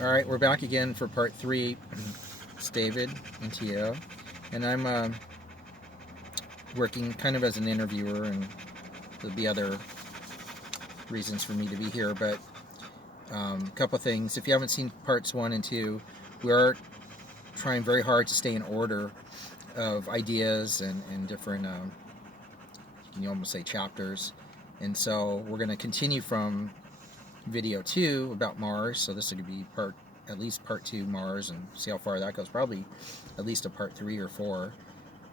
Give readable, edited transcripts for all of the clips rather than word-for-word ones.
All right, we're back again for part 3. It's David and Teah, and I'm working kind of as an interviewer, and there'll be other reasons for me to be here. But a couple things. If you haven't seen parts 1 and 2, we are trying very hard to stay in order of ideas and different, you can almost say chapters. And so we're going to continue from video 2 about Mars. So this will be at least part 2 Mars, and see how far that goes. Probably at least a part 3 or 4.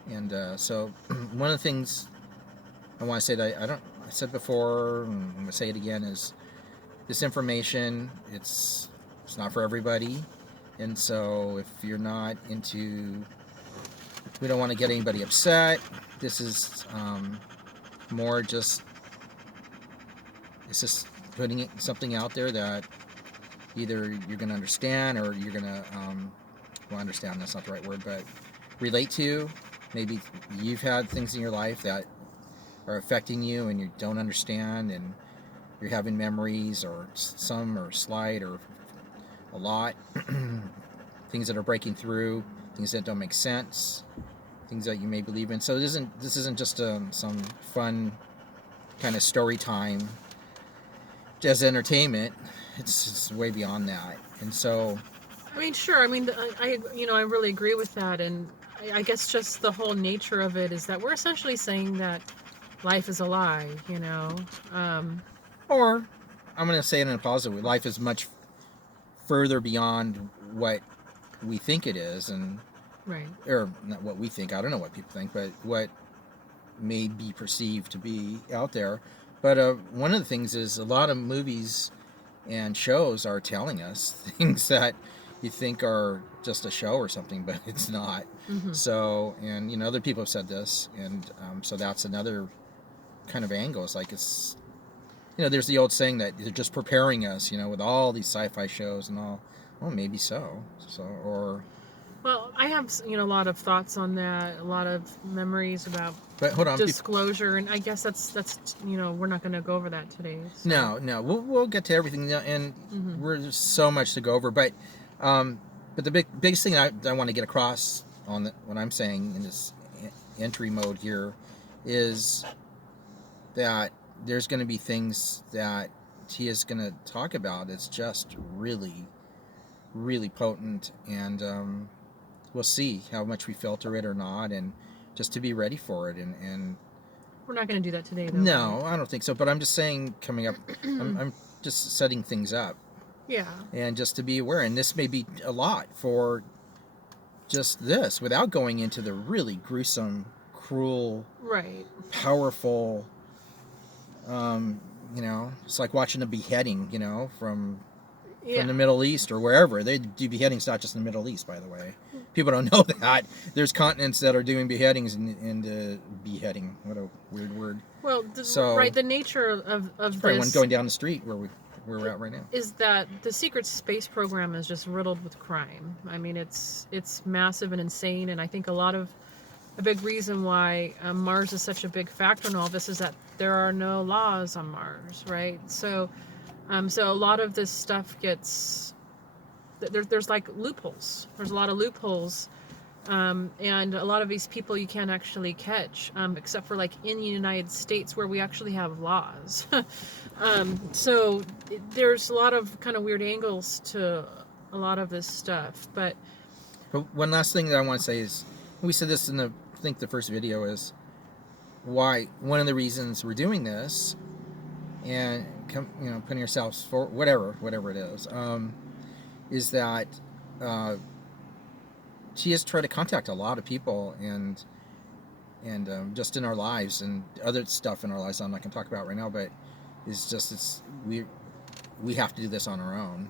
And so one of the things I want to say that I said before, and I'm going to say it again, is this information, it's not for everybody. And so if you're not into, we don't want to get anybody upset. This is more just, it's just putting something out there that either you're going to understand, or you're going to, well, understand, that's not the right word, but relate to. Maybe you've had things in your life that are affecting you and you don't understand, and you're having memories, or some are slight or a lot, things that are breaking through, things that don't make sense, things that you may believe in. So this isn't just some fun kind of story time as entertainment. It's way beyond that. And so, I mean, sure. I mean, I really agree with that, and I guess just the whole nature of it is that we're essentially saying that life is a lie. or I'm going to say it in a positive way, life is much further beyond what we think it is, and Right. or not what we think. I don't know what people think, but what may be perceived to be out there. But one of the things is, a lot of movies and shows are telling us things that you think are just a show or something, but it's not. Mm-hmm. So, and other people have said this, and so that's another kind of angle. It's like, it's, there's the old saying that they're just preparing us, with all these sci-fi shows and all. Well, maybe so. Or. Well, I have a lot of thoughts on that, a lot of memories about But hold on. disclosure, and I guess that's we're not going to go over that today. So. No, we'll get to everything, and there's so much to go over. But the biggest thing I want to get across on what I'm saying in this entry mode here is that there's going to be things that Teah's going to talk about. It's just really, really potent, and we'll see how much we filter it or not, and just to be ready for it. And we're not going to do that today, though. No, right? I don't think so. But I'm just saying, coming up, I'm just setting things up. Yeah. And just to be aware, and this may be a lot for just this, without going into the really gruesome, cruel, right, powerful. It's like watching a beheading, from the Middle East or wherever. They do beheadings not just in the Middle East, by the way. People don't know that. There's continents that are doing beheadings and beheading. What a weird word. Well, the nature of probably one going down the street where we're at right now is that the secret space program is just riddled with crime. I mean, it's massive and insane, and I think a big reason why Mars is such a big factor in all this is that there are no laws on Mars, right? So a lot of this stuff gets there's like loopholes. There's a lot of loopholes, and a lot of these people you can't actually catch, except for like in the United States where we actually have laws. So there's a lot of kind of weird angles to a lot of this stuff. But one last thing that I want to say is, we said this in I think the first video, is why one of the reasons we're doing this, and putting ourselves for whatever it is that she has tried to contact a lot of people, and just in our lives and other stuff in our lives I'm not going to talk about right now, but we have to do this on our own.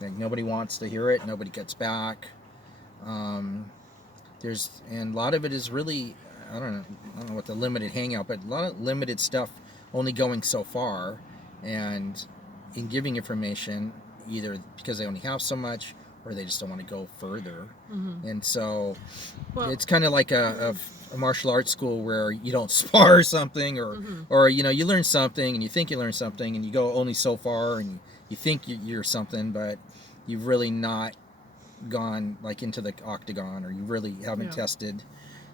Like, nobody wants to hear it, nobody gets back. And a lot of it is really, I don't know what the limited hangout, but a lot of limited stuff only going so far, and in giving information, either because they only have so much, or they just don't want to go further. And so it's kind of like a martial arts school where you don't spar something, or you learn something and you think you learn something, and you go only so far, and you think you're something, but you've really not gone like into the octagon, or you really haven't tested.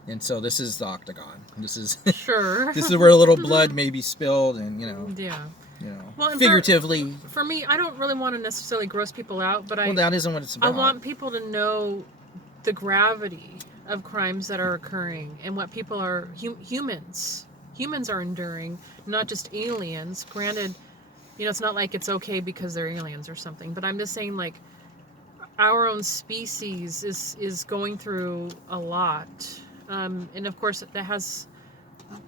And so this is the octagon. This is Sure. this is where a little blood may be spilled, and Yeah. Well, figuratively. For me, I don't really want to necessarily gross people out, but Well, that isn't what it's about. I want people to know the gravity of crimes that are occurring and what people are humans are enduring, not just aliens. Granted, it's not like it's okay because they're aliens or something, but I'm just saying, like, our own species is going through a lot, and of course that has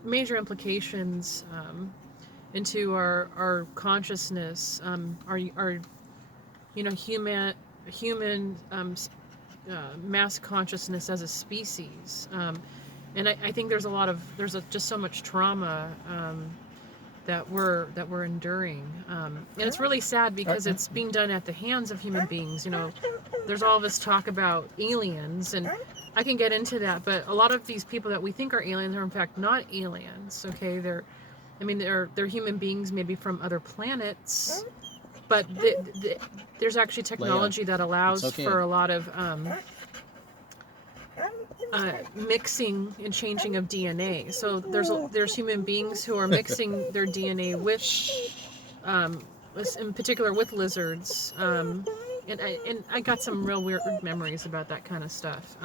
major implications into our consciousness, our human mass consciousness as a species, and I think there's just so much trauma that we're enduring, and it's really sad because it's being done at the hands of human beings. There's all this talk about aliens, and I can get into that, but a lot of these people that we think are aliens are in fact not aliens. Okay, they're human beings, maybe from other planets, but there's actually technology that allows for a lot of mixing and changing of DNA. So there's human beings who are mixing their DNA with, in particular with lizards, and I got some real weird memories about that kind of stuff.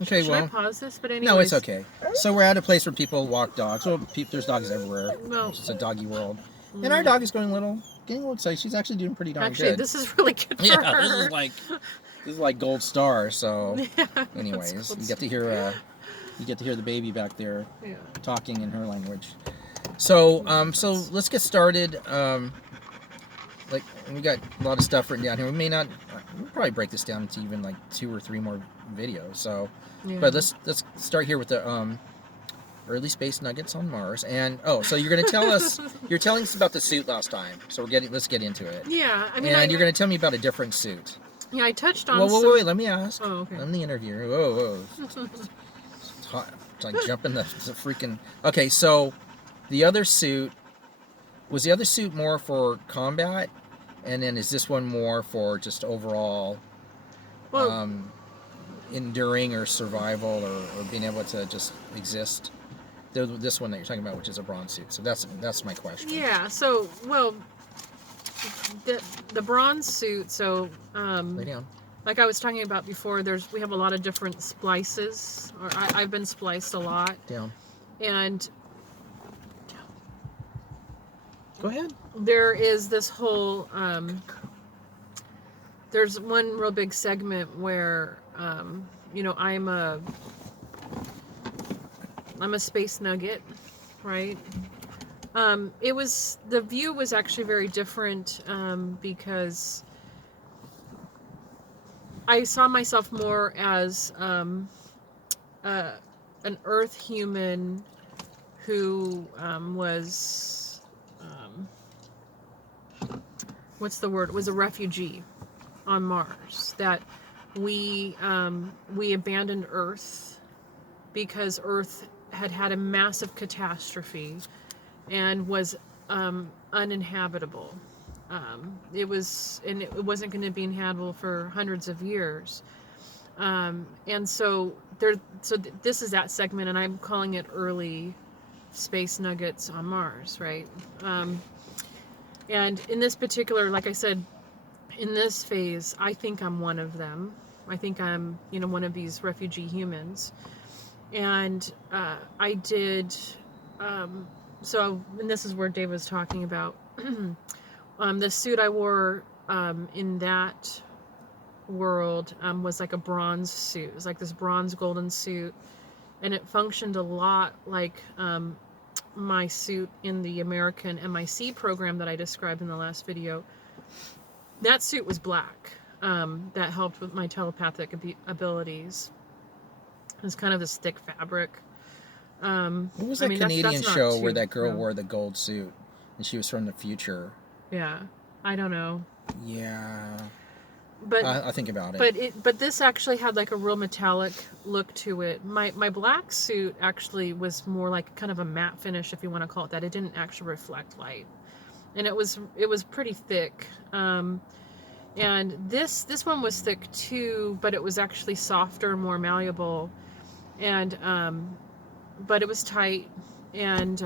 Okay, should I pause this? But anyways, no, it's okay. So we're at a place where people walk dogs. Well, there's dogs everywhere. Well, it's a doggy world, and our dog is getting a little excited. She's actually doing pretty darn good. Actually, this is really good for her. This is like gold star. So, anyways, you get to hear the baby back there talking in her language. So let's get started. Like, we got a lot of stuff written down here. We'll probably break this down into even like 2 or 3 more videos. So, but let's start here with the early space nuggets on Mars. And so you're going to tell us. You're telling us about the suit last time. So let's get into it. Yeah, I mean, and you're going to tell me about a different suit. Yeah, I touched on. Wait. Let me ask. Oh, okay. I'm the interviewer. Whoa. It's hot. It's like jumping the freaking. Okay, so the other suit was more for combat, and then is this one more for just overall, enduring or survival or being able to just exist? This one that you're talking about, which is a bronze suit. So that's my question. Yeah. So the bronze suit. So lay down. Like I was talking about before, we have a lot of different splices. Or I've been spliced a lot. Down. And go ahead. There is this whole. There's one real big segment where I'm a space nugget, right? The view was actually very different because I saw myself more as an Earth human who was what's the word? Was a refugee on Mars. That we abandoned Earth because Earth had a massive catastrophe and was uninhabitable. It wasn't going to be inhabitable for hundreds of years. And so this is that segment, and I'm calling it early space nuggets on Mars, right? And in this particular, like I said, in this phase, I think I'm one of them. I think I'm, one of these refugee humans. And I did, and this is where Dave was talking about, the suit I wore in that world was like a bronze suit. It was like this bronze golden suit, and it functioned a lot like my suit in the American MIC program that I described in the last video. That suit was black. That helped with my telepathic abilities. It was kind of this thick fabric. What was that Canadian show where that girl wore the gold suit and she was from the future? Yeah, I don't know. Yeah, but I think about it. But this actually had like a real metallic look to it. My black suit actually was more like kind of a matte finish, if you want to call it that. It didn't actually reflect light, and it was pretty thick. And this one was thick too, but it was actually softer, more malleable, and but it was tight. And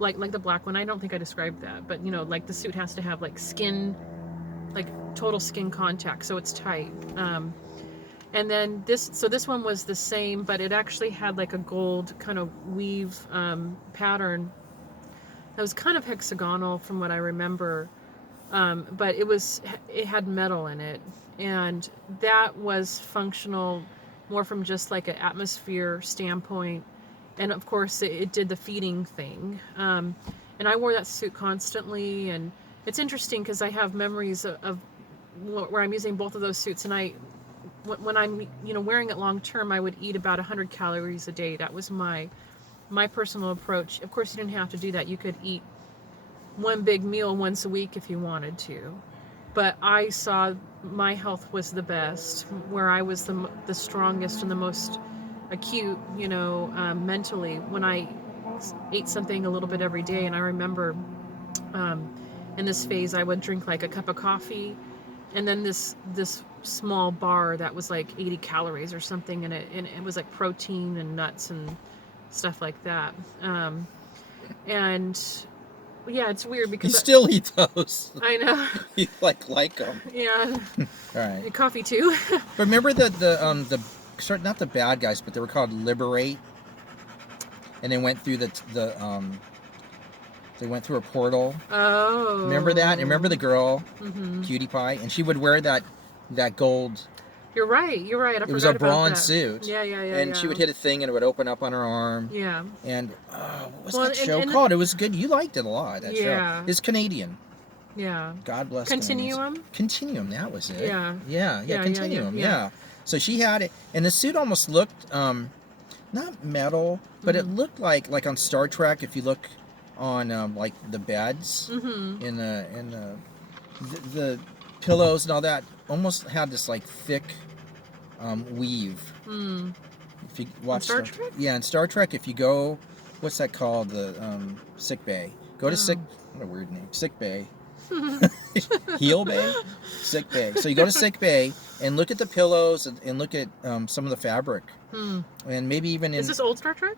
like the black one, I don't think I described that, but like the suit has to have like skin, like total skin contact, so it's tight. And then this one was the same, but it actually had like a gold kind of weave pattern that was kind of hexagonal from what I remember. But it had metal in it, and that was functional more from just like an atmosphere standpoint. And of course it did the feeding thing. And I wore that suit constantly, and it's interesting because I have memories of where I'm using both of those suits, and when I'm wearing it long term, I would eat about 100 calories a day. That was my personal approach. Of course, you didn't have to do that. You could eat one big meal once a week if you wanted to, but I saw my health was the best, where I was the strongest and the most acute, mentally, when I ate something a little bit every day. And I remember in this phase I would drink like a cup of coffee, and then this small bar that was like 80 calories or something, and it was like protein and nuts and stuff like that. And yeah, it's weird because you still eat those. I know. You like them. Yeah. All right. Coffee too. But remember the not the bad guys, but they were called Liberate, and they went through they went through a portal. Oh. Remember that? And remember the girl, Mm-hmm. Cutie Pie, and she would wear that gold. You're right. It was a bronze suit. Yeah. And she would hit a thing, and it would open up on her arm. Yeah. And what was that show called? It was good. You liked it a lot. That show. It's Canadian. Yeah. God bless. Continuum. Continuum. That was it. Yeah. Yeah. Continuum. Yeah. So she had it, and the suit almost looked not metal, but it looked like on Star Trek. If you look on like the beds in the pillows and all that, almost had this like thick weave. If you watch Star Trek? Yeah, in Star Trek, if you go, what's that called? The sick bay. Go to what a weird name. Sick bay. Heel bay? Sick bay. So you go to sick bay and look at the pillows and look at some of the fabric. And maybe even Is this old Star Trek?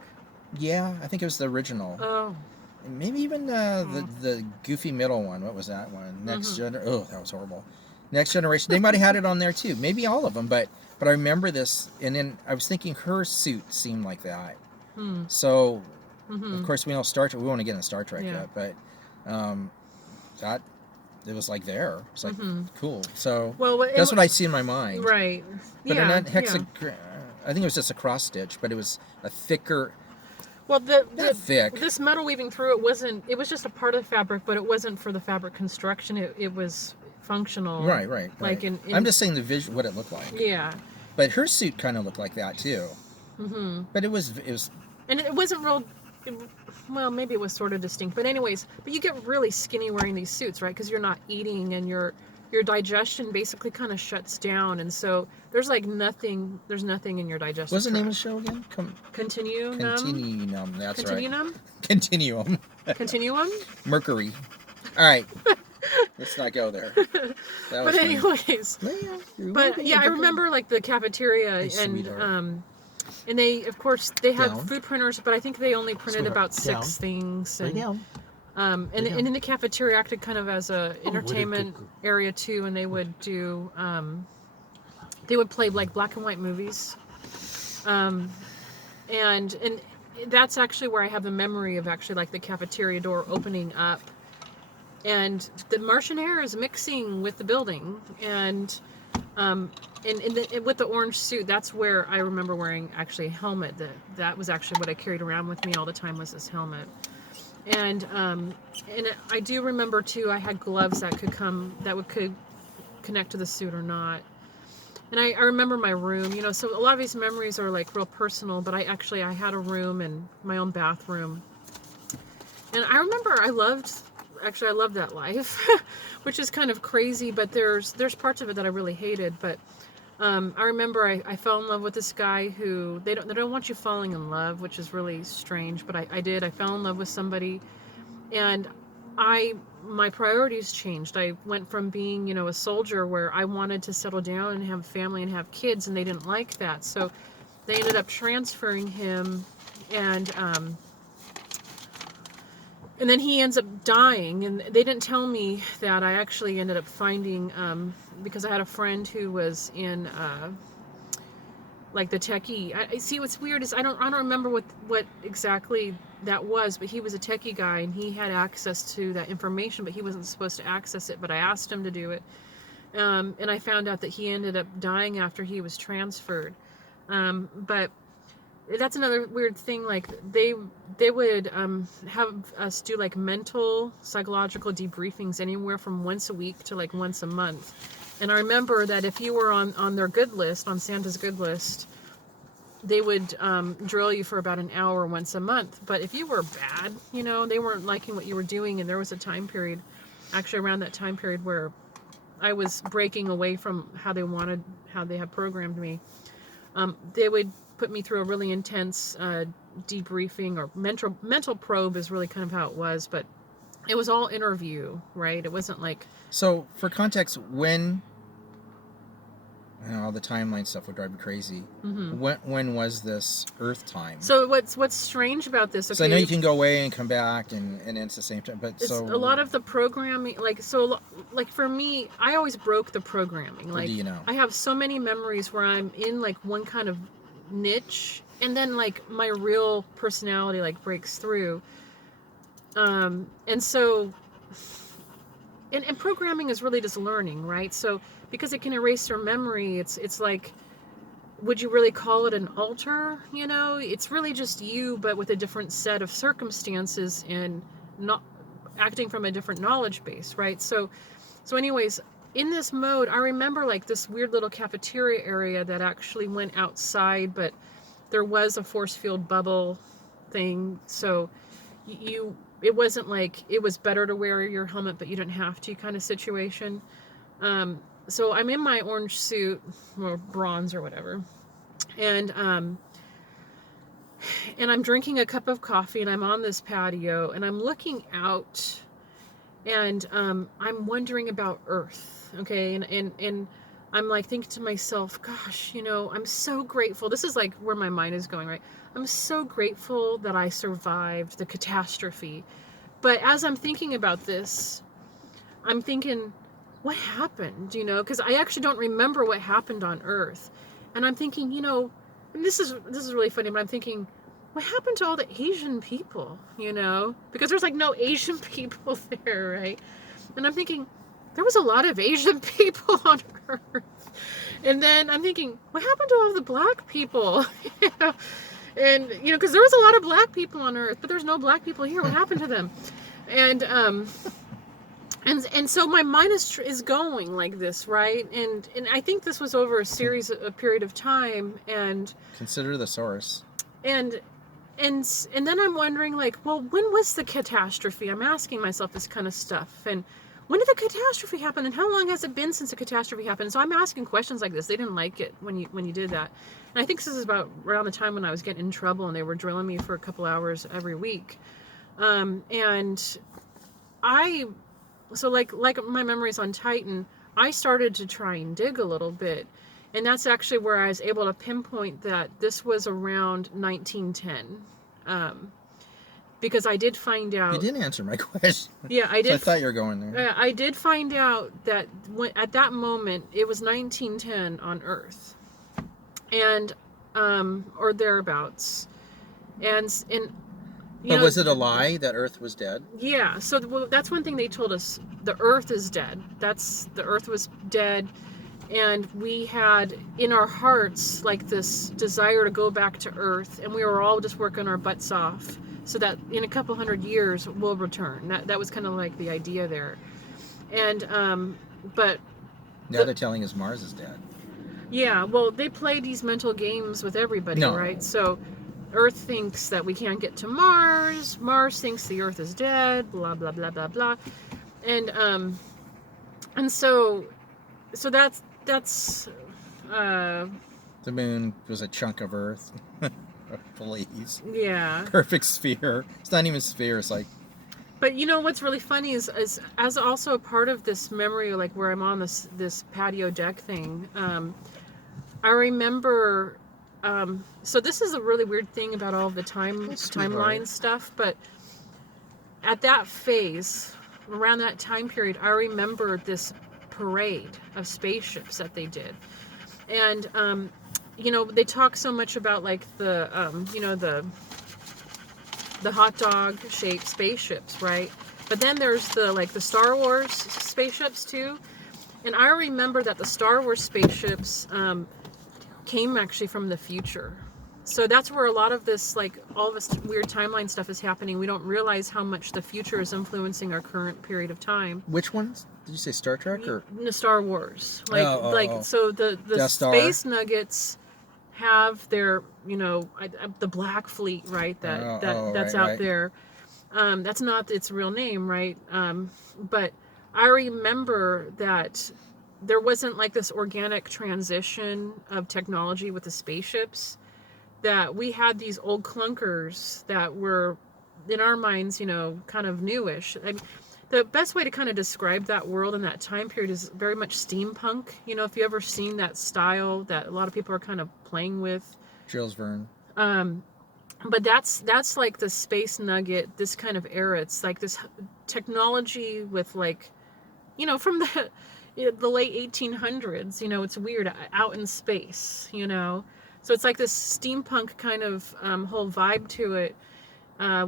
Yeah, I think it was the original. Oh. And maybe even the goofy middle one. What was that one? Next Oh, that was horrible. Next Generation. They might have had it on there too. Maybe all of them, but I remember this, and then I was thinking her suit seemed like that. So, of course, we know Star Trek. We won't get into Star Trek yet, but that it was like there. It's like cool. So that's what I see in my mind. Right. But not I think it was just a cross stitch, but it was a thicker. Well, thick. This metal weaving through it wasn't. It was just a part of the fabric, but it wasn't for the fabric construction. It was functional. Right. Like I'm just saying the visual, what it looked like. Yeah. But her suit kind of looked like that too. But it was. And it wasn't real. Well, maybe it was sort of distinct, but anyways, but you get really skinny wearing these suits, right? Because you're not eating, and your digestion basically kind of shuts down, and so there's like nothing. There's nothing in your digestion. What's the name of the show again? Continuum. Continuum. That's Continuum? right. Continuum. Continuum. Mercury. All right. Let's not go there. But anyways, I remember like the cafeteria and they, of course, they had food printers, but I think they only printed about 6 things. And, and in the cafeteria acted kind of as a entertainment area too, and they would do, they would play like black and white movies. And that's actually where I have the memory of actually like the cafeteria door opening up. And the Martian air is mixing with the building, and with the orange suit, that's where I remember wearing actually a helmet. That was actually what I carried around with me all the time, was this helmet. And I do remember too, I had gloves that could connect to the suit or not. And I remember my room, so a lot of these memories are like real personal, but I had a room and my own bathroom. And I remember I loved that life, which is kind of crazy, but there's parts of it that I really hated. But I remember I fell in love with this guy who they don't want you falling in love, which is really strange, but I did. I fell in love with somebody, and my priorities changed. I went from being, you know, a soldier where I wanted to settle down and have a family and have kids, and they didn't like that. So they ended up transferring him, and then he ends up dying. And they didn't tell me that. I actually ended up finding, because I had a friend who was in like the techie. I see what's weird is I don't remember what exactly that was, but he was a techie guy and he had access to that information, but he wasn't supposed to access it. But I asked him to do it, and I found out that he ended up dying after he was transferred. But that's another weird thing. Like they would have us do like mental psychological debriefings anywhere from once a week to like once a month. And I remember that if you were on their good list, on Santa's good list, they would drill you for about an hour once a month. But if you were bad, you know, they weren't liking what you were doing, and there was a time period, actually around that time period, where I was breaking away from how they had programmed me. They would put me through a really intense debriefing, or mental probe is really kind of how it was, but it was all interview, right? It wasn't like... So, for context, when... all the timeline stuff would drive me crazy. Mm-hmm. When was this Earth time? So what's strange about this? Okay, so I know you can go away and come back, and it's the same time. But it's so a lot of the programming, like for me, I always broke the programming. Like, do you know? I have so many memories where I'm in like one kind of niche, and then like my real personality like breaks through. And so, and programming is really just learning, right? So because it can erase your memory, it's like, would you really call it an alter? You know, it's really just you, but with a different set of circumstances and not acting from a different knowledge base, right? So anyways, in this mode, I remember like this weird little cafeteria area that actually went outside, but there was a force field bubble thing. So it wasn't like it was better to wear your helmet, but you didn't have to kind of situation. So I'm in my orange suit, or bronze or whatever, and I'm drinking a cup of coffee, and I'm on this patio, and I'm looking out, and I'm wondering about Earth, okay, and I'm like thinking to myself, gosh, you know, I'm so grateful. This is like where my mind is going, right? I'm so grateful that I survived the catastrophe. But as I'm thinking about this, I'm thinking, what happened, you know, because I actually don't remember what happened on Earth. And I'm thinking, you know, and this is really funny, but I'm thinking, what happened to all the Asian people, you know, because there's like no Asian people there, right? And I'm thinking, there was a lot of Asian people on Earth. And then I'm thinking, what happened to all the black people? You know? And, you know, because there was a lot of black people on Earth, but there's no black people here. What happened to them? And so my mind is going like this, right? And I think this was over a period of time. And consider the source. And then I'm wondering, like, well, when was the catastrophe? I'm asking myself this kind of stuff. And when did the catastrophe happen? And how long has it been since the catastrophe happened? So I'm asking questions like this. They didn't like it when you did that. And I think this is about around the time when I was getting in trouble, and they were drilling me for a couple hours every week. So like my memories on Titan, I started to try and dig a little bit. And that's actually where I was able to pinpoint that this was around 1910. Because I did find out... You didn't answer my question. Yeah, I did. So I thought you were going there. I did find out that at that moment, it was 1910 on Earth. And, or thereabouts. And But was it a lie that Earth was dead? Yeah, so that's one thing they told us. The Earth is dead. The Earth was dead. And we had in our hearts like this desire to go back to Earth, and we were all just working our butts off so that in a couple hundred years we'll return. That was kind of like the idea there. And but now they're telling us Mars is dead. Yeah, well, they play these mental games with everybody, right? So Earth thinks that we can't get to Mars. Mars thinks the Earth is dead. Blah blah blah blah blah. And so that's the moon was a chunk of Earth. Please. Yeah. Perfect sphere. It's not even a sphere. It's like But you know what's really funny is as also a part of this memory, like where I'm on this patio deck thing. I remember. So this is a really weird thing about all of the timeline stuff, but at that phase, around that time period, I remember this parade of spaceships that they did, and you know, they talk so much about like the you know, the hot dog shaped spaceships, right? But then there's the like the Star Wars spaceships too, and I remember that the Star Wars spaceships came actually from the future. So that's where a lot of this, like all this weird timeline stuff is happening. We don't realize how much the future is influencing our current period of time. Which ones? Did you say Star Trek or The Star Wars? Like so the Death Star. Space Nuggets have their, you know, the Black Fleet, right? That's out there. That's not its real name, right? But I remember that there wasn't like this organic transition of technology with the spaceships, that we had these old clunkers that were, in our minds, you know, kind of newish. I mean, the best way to kind of describe that world and that time period is very much steampunk. You know, if you ever seen that style that a lot of people are kind of playing with. Jules Verne. But that's like the Space Nugget, this kind of era. It's like this technology with, like, you know, from the late 1800s, you know, it's weird, out in space, you know. So it's like this steampunk kind of whole vibe to it,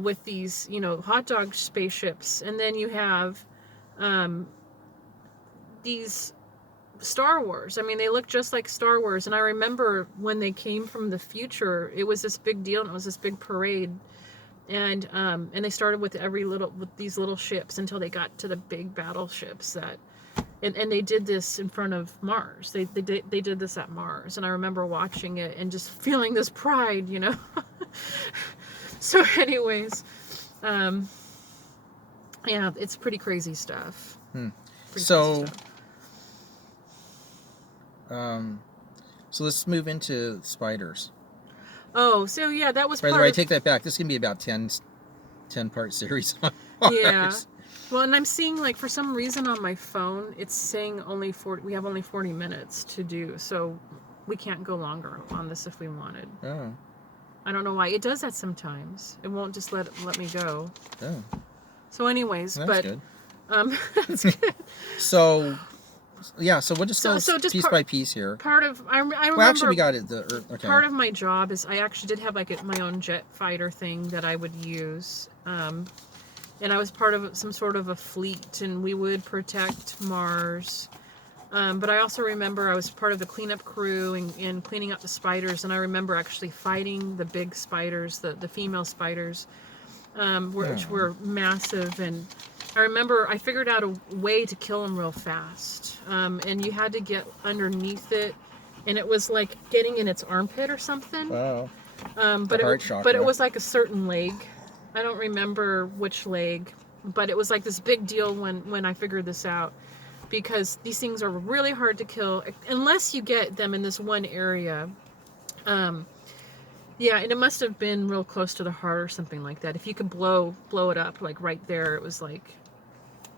with these, you know, hot dog spaceships. And then you have these Star Wars. I mean, they look just like Star Wars. And I remember when they came from the future, it was this big deal and it was this big parade. And they started with these little ships until they got to the big battleships that. And they did this in front of Mars. They did this at Mars, and I remember watching it and just feeling this pride, you know. So, anyways, yeah, it's pretty crazy stuff. So let's move into spiders. Oh, so yeah, that was. By the way, I take that back. This is gonna be about 10-part series. Yeah. Well, and I'm seeing, like, for some reason on my phone, it's saying we have only 40 minutes to do, so we can't go longer on this if we wanted. Oh. I don't know why. It does that sometimes. It won't just let me go. Oh. So anyways, That's but good. that's good. So yeah, so we'll just go just piece by piece here. Part of I remember. Well, actually, we got it. Okay. Part of my job is I actually did have like my own jet fighter thing that I would use. And I was part of some sort of a fleet, and we would protect Mars. But I also remember I was part of the cleanup crew and cleaning up the spiders, and I remember actually fighting the big spiders, the female spiders, which were massive. And I remember I figured out a way to kill them real fast, and you had to get underneath it, and it was like getting in its armpit or something. Wow. But it was like a certain leg. I don't remember which leg, but it was like this big deal when I figured this out, because these things are really hard to kill unless you get them in this one area. Yeah, and it must have been real close to the heart or something like that. If you could blow it up like right there, it was like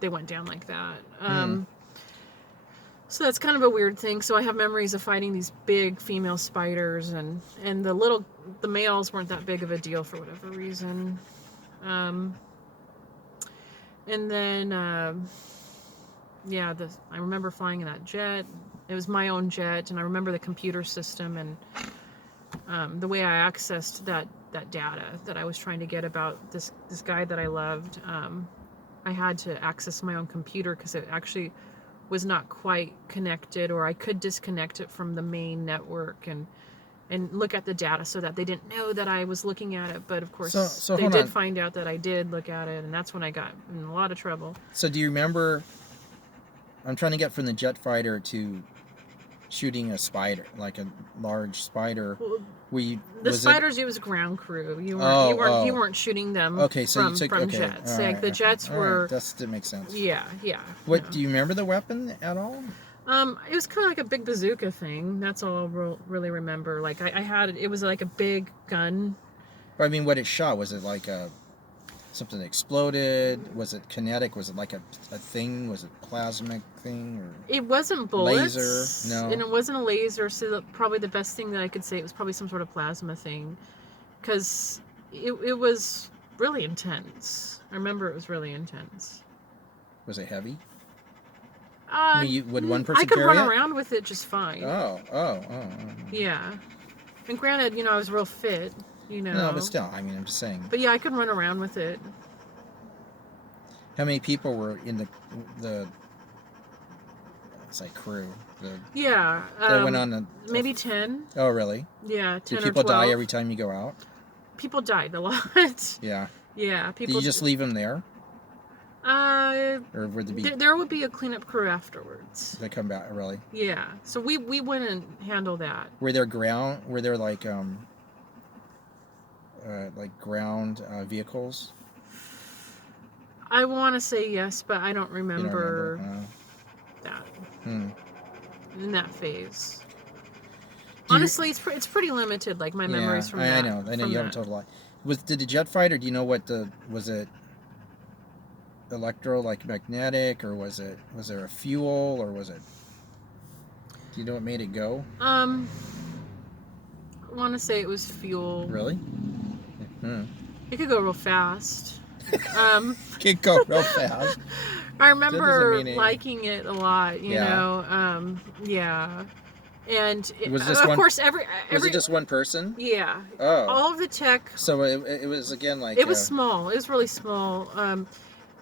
they went down like that. So that's kind of a weird thing. So I have memories of fighting these big female spiders, and the males weren't that big of a deal for whatever reason. And then, yeah, I remember flying in that jet. It was my own jet, and I remember the computer system and the way I accessed that data that I was trying to get about this guy that I loved. I had to access my own computer because it actually was not quite connected, or I could disconnect it from the main network and look at the data so that they didn't know that I was looking at it. But of course, so they did find out that I did look at it, and that's when I got in a lot of trouble. So do you remember, I'm trying to get from the jet fighter to shooting a spider, like a large spider. Well, the spiders, it was ground crew. You weren't shooting them from jets. Like the jets were. That makes sense. Yeah. What do you remember the weapon at all? It was kind of like a big bazooka thing. That's all I really remember. Like it was like a big gun. I mean, what it shot, was it like a something exploded? Was it kinetic? Was it like a thing? Was it plasmic thing? Or It wasn't bullets. laser? No. And it wasn't a laser, so probably the best thing that I could say, it was probably some sort of plasma thing. Because it was really intense. I remember it was really intense. Was it heavy? I mean, would one person I could carry run it? around with it just fine. Oh. Yeah. And granted, I was real fit, No, but still, I mean, I'm just saying. But yeah, I could run around with it. How many people were in the it's like crew? Yeah. That went on the maybe 10. Oh, really? Yeah, 10 Did people or 12. die every time you go out? People died a lot. Yeah. Yeah, people. Did you just leave them there? Or would there would be a cleanup crew afterwards. they come back, really? Yeah, so we wouldn't handle that. Were there like ground vehicles? I want to say yes, but I don't You don't remember that Hmm. in that phase. Do you- Honestly, it's pretty limited. Like my memories from that. I know you haven't told a lot. Did the jet fighter? Do you know was it electromagnetic, or was there a fuel, or was it? Do you know what made it go? I want to say it was fuel. Really? Hmm. It could go real fast. Can't go real fast. I remember mean liking it a lot. You Yeah. know. Yeah. And Was this of one- course, every Was it just one person? yeah. Oh. All of the tech. So it was again like It was small. It was really small.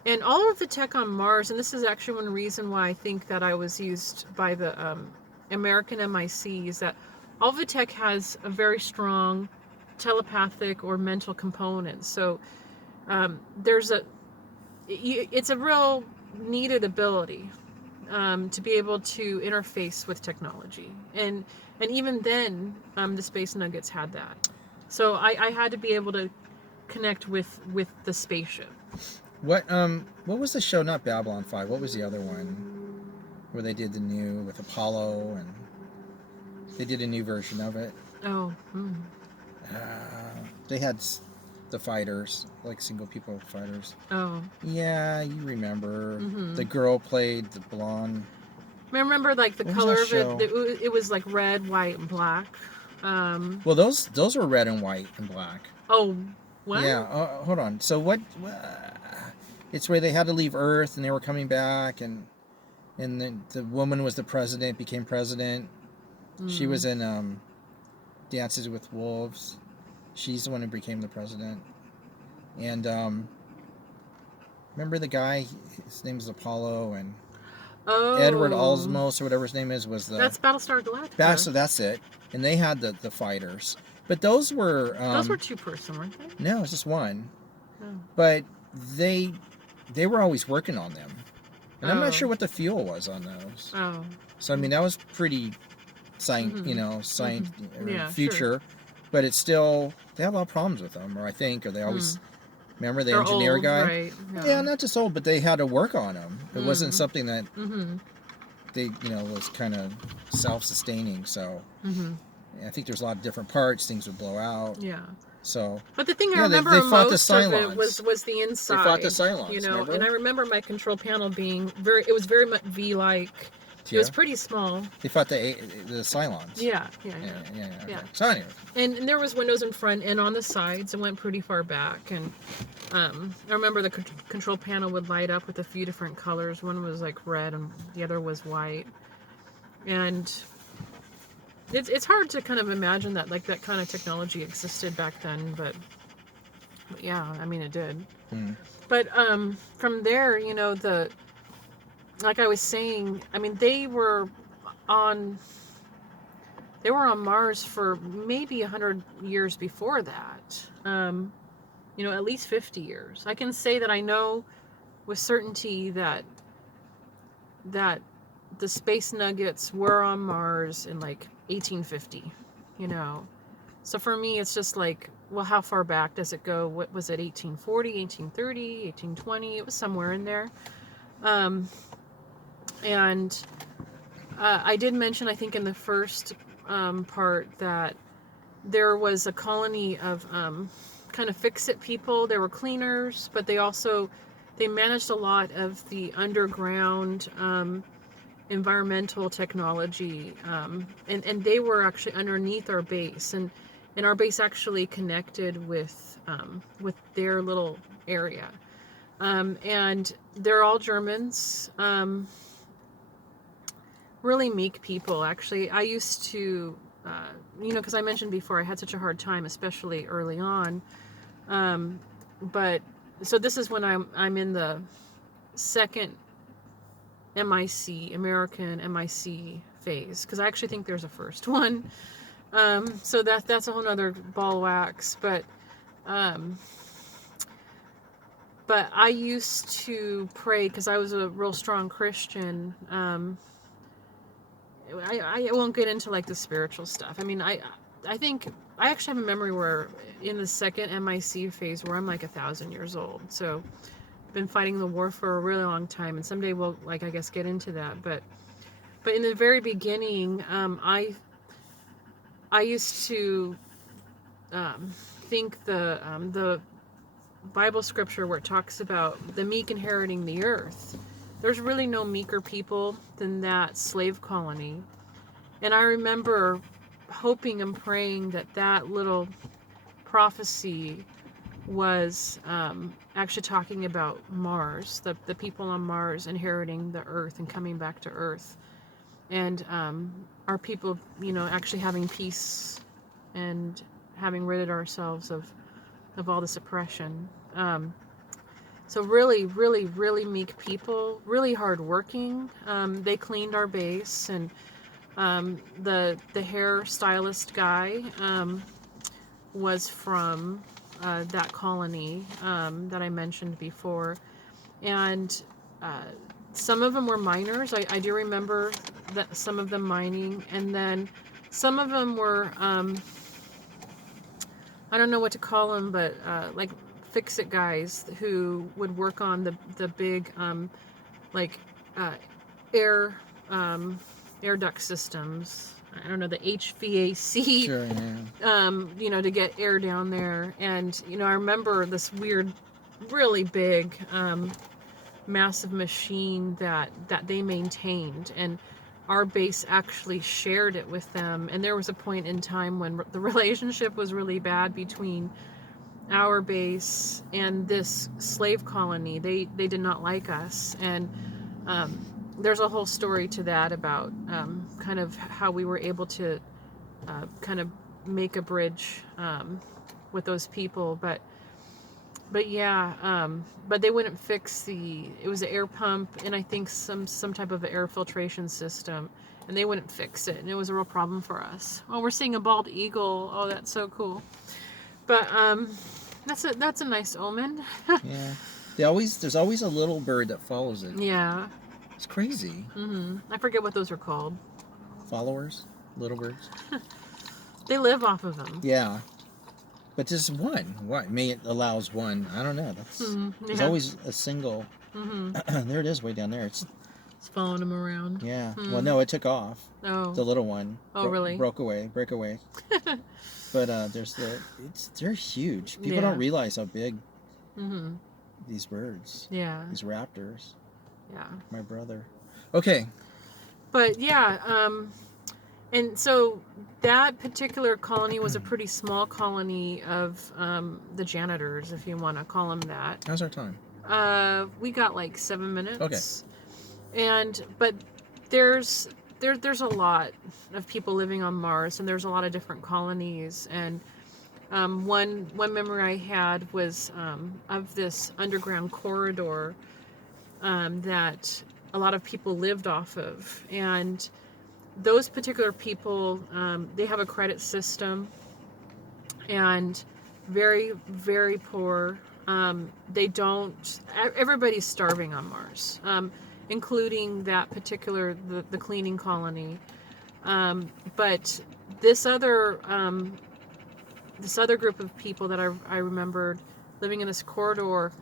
And all of the tech on Mars, and this is actually one reason why I think that I was used by the American MIC, is that all the tech has a very strong telepathic or mental component. So it's a real needed ability to be able to interface with technology. And even then, the Space Nuggets had that. So I had to be able to connect with the spaceship. What was the show? Not Babylon 5. What was the other one where they did the new with Apollo, and they did a new version of it? Oh. They had the fighters, like single people fighters. Oh. Yeah, you remember. Mhm. The girl played the blonde. I remember like the What was color that of show? it. It was like red, white, and black. Well, those were red and white and black. Oh, what? Yeah. Hold on. So what? It's where they had to leave Earth and they were coming back, and the woman was the president, became president. She was in Dances with Wolves. She's the one who became the president. And remember the guy? His name is Apollo, and Edward Osmos or whatever his name is was the. That's Battlestar Galactica. So that's it. And they had the fighters, but those were. Those were two person, weren't they? No, it's just one. Oh. But they were always working on them, and I'm Oh. not sure what the fuel was on those. Oh. So I mean that was pretty, Yeah, future, sure. but it's still they had a lot of problems with them, or they always remember the They're engineer old, guy. right? Yeah, not just old, but they had to work on them. It wasn't something that they was kind of self-sustaining. So I think there's a lot of different parts. Things would blow out. Yeah. So. But the thing I Yeah, remember they fought the most of it Cylons. was the inside. They fought the Cylons, remember? And I remember my control panel being it was very much V-like. It was pretty small. They fought the Cylons. Yeah. Okay. So anyway. And there was windows in front and on the sides. It went pretty far back. And I remember the control panel would light up with a few different colors. One was like red and the other was white. And it's hard to kind of imagine that like that kind of technology existed back then. But yeah, I mean it did. But from there, like I was saying, I mean they were on Mars for maybe 100 years before that. At least 50 years. I can say that I know with certainty that the Space Nuggets were on Mars in like 1850, So for me, it's just like, well, how far back does it go? What was it, 1840, 1830, 1820? It was somewhere in there. And I did mention, I think in the first part, that there was a colony of kind of fix-it people. They were cleaners, but they managed a lot of the underground environmental technology, and they were actually underneath our base, and our base actually connected with their little area, and they're all Germans, really meek people. Actually, I used to, because I mentioned before I had such a hard time, especially early on, but so this is when I'm in the second MIC, American MIC phase, because I actually think there's a first one. So that's a whole nother ball of wax. But I used to pray because I was a real strong Christian. I won't get into like the spiritual stuff. I mean, I think I actually have a memory where in the second MIC phase where I'm like 1,000 years old. So been fighting the war for a really long time, and someday we'll, like, I guess, get into that. But in the very beginning, I used to think the Bible scripture where it talks about the meek inheriting the earth. There's really no meeker people than that slave colony, and I remember hoping and praying that little prophecy was actually talking about Mars, the people on Mars inheriting the Earth and coming back to Earth, and our people, actually having peace and having ridded ourselves of all this oppression. So really, really, really meek people, really hardworking. They cleaned our base, and the hairstylist guy was from that colony that I mentioned before, and some of them were miners. I do remember that some of them mining, and then some of them were I don't know what to call them, but like fix-it guys who would work on the big like air air duct systems. I don't know, the HVAC, Sure, yeah. to get air down there. And, I remember this weird, really big, massive machine that they maintained. And our base actually shared it with them. And there was a point in time when the relationship was really bad between our base and this slave colony. They did not like us. And, there's a whole story to that about kind of how we were able to kind of make a bridge with those people, but yeah, but they wouldn't fix it was an air pump and I think some type of air filtration system, and they wouldn't fix it, and it was a real problem for us. Oh, we're seeing a bald eagle. Oh, that's so cool. But that's a nice omen. Yeah. There's always a little bird that follows it. Yeah. It's crazy. I forget what those are called. Followers? Little birds? They live off of them. Yeah. But just one. Why? Maybe it allows one. I don't know. There's always a single. There it is way down there. It's following them around. Yeah. Well, no, it took off. Oh. The little one. Oh, really? Break away. But they're huge. People don't realize how big these birds. Yeah. These raptors. Yeah. My brother. Okay. But yeah, and so that particular colony was a pretty small colony of the janitors, if you want to call them that. How's our time? We got like 7 minutes. Okay. But there's a lot of people living on Mars, and there's a lot of different colonies. And one memory I had was of this underground corridor that a lot of people lived off of, and those particular people, they have a credit system, and very, very poor. Everybody's starving on Mars, including that particular, the cleaning colony. But this other group of people that I remembered living in this corridor,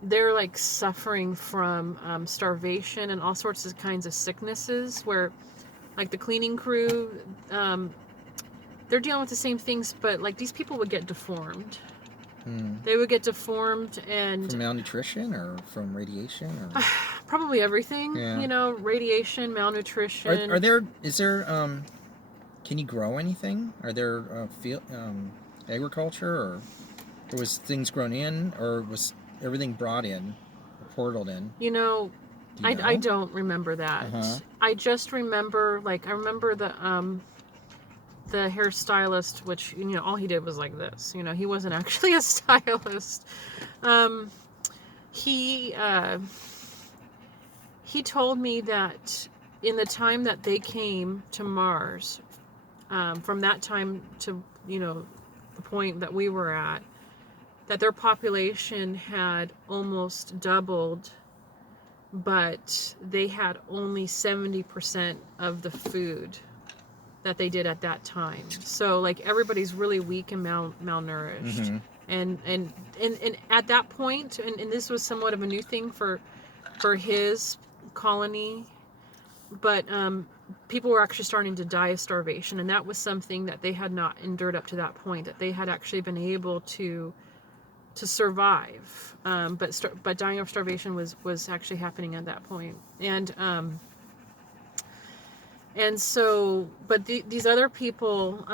they're like suffering from starvation and all sorts of kinds of sicknesses, where like the cleaning crew, they're dealing with the same things, but like these people would get deformed. Hmm. They would get deformed and From malnutrition or from radiation or probably everything. Yeah. You know, radiation, malnutrition. is there can you grow anything? Are there field agriculture or was things grown in or was everything brought in, or portaled in? You know, Do you know? I don't remember that. Uh-huh. I just remember I remember the hairstylist, which, you know, all he did was like this. You know, he wasn't actually a stylist. He told me that in the time that they came to Mars, from that time to, you know, the point that we were at, that their population had almost doubled, but they had only 70% of the food that they did at that time. So like everybody's really weak and malnourished. Mm-hmm. And at that point, and this was somewhat of a new thing for his colony, but people were actually starting to die of starvation, and that was something that they had not endured up to that point, that they had actually been able to survive, but dying of starvation was actually happening at that point. And so, but these other people,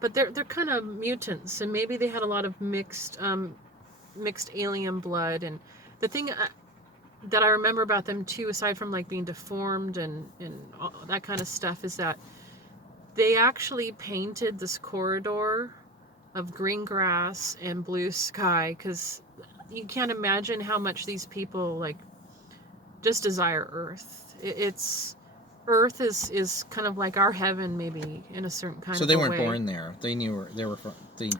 but they're kind of mutants, and maybe they had a lot of mixed alien blood. And the thing that I remember about them too, aside from like being deformed and all that kind of stuff, is that they actually painted this corridor of green grass and blue sky, because you can't imagine how much these people like just desire Earth. It's Earth is kind of like our heaven, maybe, in a certain kind of way. So they weren't born there. They knew they were from the.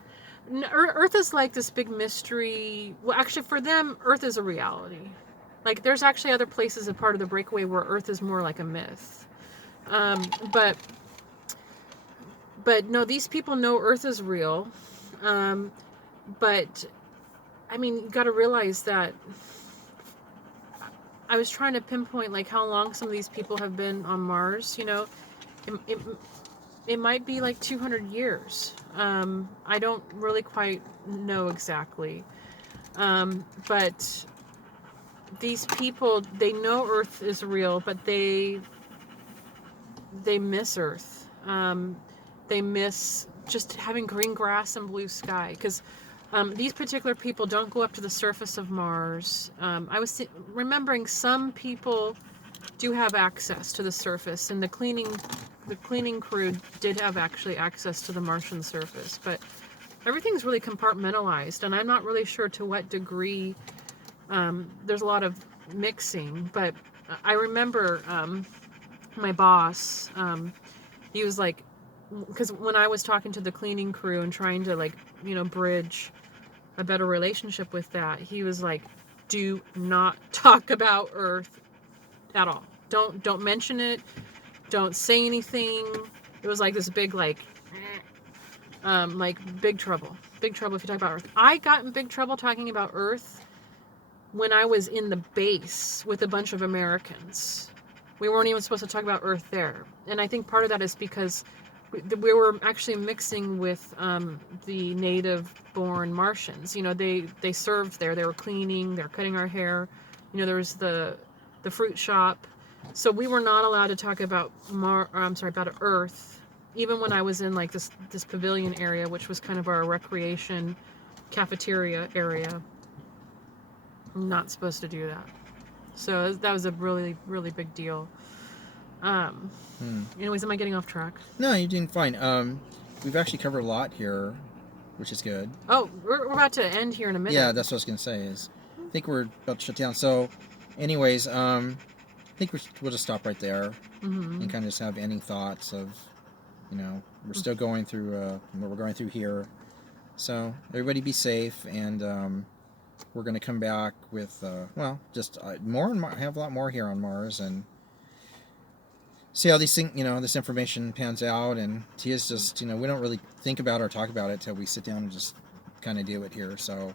Earth is like this big mystery. Well, actually, for them, Earth is a reality. Like, there's actually other places, a part of the breakaway, where Earth is more like a myth. But no, these people know Earth is real. But I mean, you got to realize that. I was trying to pinpoint like how long some of these people have been on Mars. You know, it might be like 200 years. I don't really quite know exactly. But these people, they know Earth is real, but they miss Earth. They miss just having green grass and blue sky, because these particular people don't go up to the surface of Mars. I was remembering some people do have access to the surface, and the cleaning crew did have actually access to the Martian surface, but everything's really compartmentalized, and I'm not really sure to what degree there's a lot of mixing. But I remember my boss, he was like, because when I was talking to the cleaning crew and trying to, like, you know, bridge a better relationship with that, he was like, do not talk about Earth at all. Don't mention it. Don't say anything. It was like this big, like big trouble if you talk about Earth. I got in big trouble talking about Earth when I was in the base with a bunch of Americans. We weren't even supposed to talk about Earth there, and I think part of that is because we were actually mixing with the native-born Martians. You know, they served there. They were cleaning. They were cutting our hair. You know, there was the fruit shop. So we were not allowed to talk about about Earth, even when I was in like this pavilion area, which was kind of our recreation cafeteria area. I'm not supposed to do that. So that was a really, really big deal. Anyways, am I getting off track? No, you're doing fine. We've actually covered a lot here, which is good. Oh, we're about to end here in a minute. Yeah, that's what I was gonna say. I think we're about to shut down. So, anyways, I think we'll just stop right there and kind of just have any thoughts of, you know, we're still going through what we're going through here. So everybody be safe, and we're gonna come back with just more and more. Have a lot more here on Mars and see how these things, you know, this information pans out. And Teah's just, you know, we don't really think about or talk about it till we sit down and just kind of do it here. So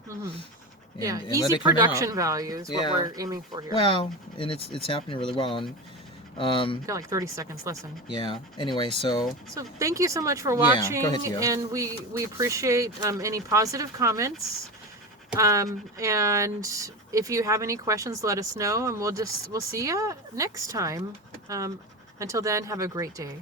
and easy let it production value is what we're aiming for here. Well, and it's happening really well. And Got like 30 seconds. Listen. Yeah. Anyway, so Thank you so much for Yeah, watching, go ahead, Teah. and we appreciate any positive comments. And if you have any questions, let us know, and we'll see you next time. Until then, have a great day.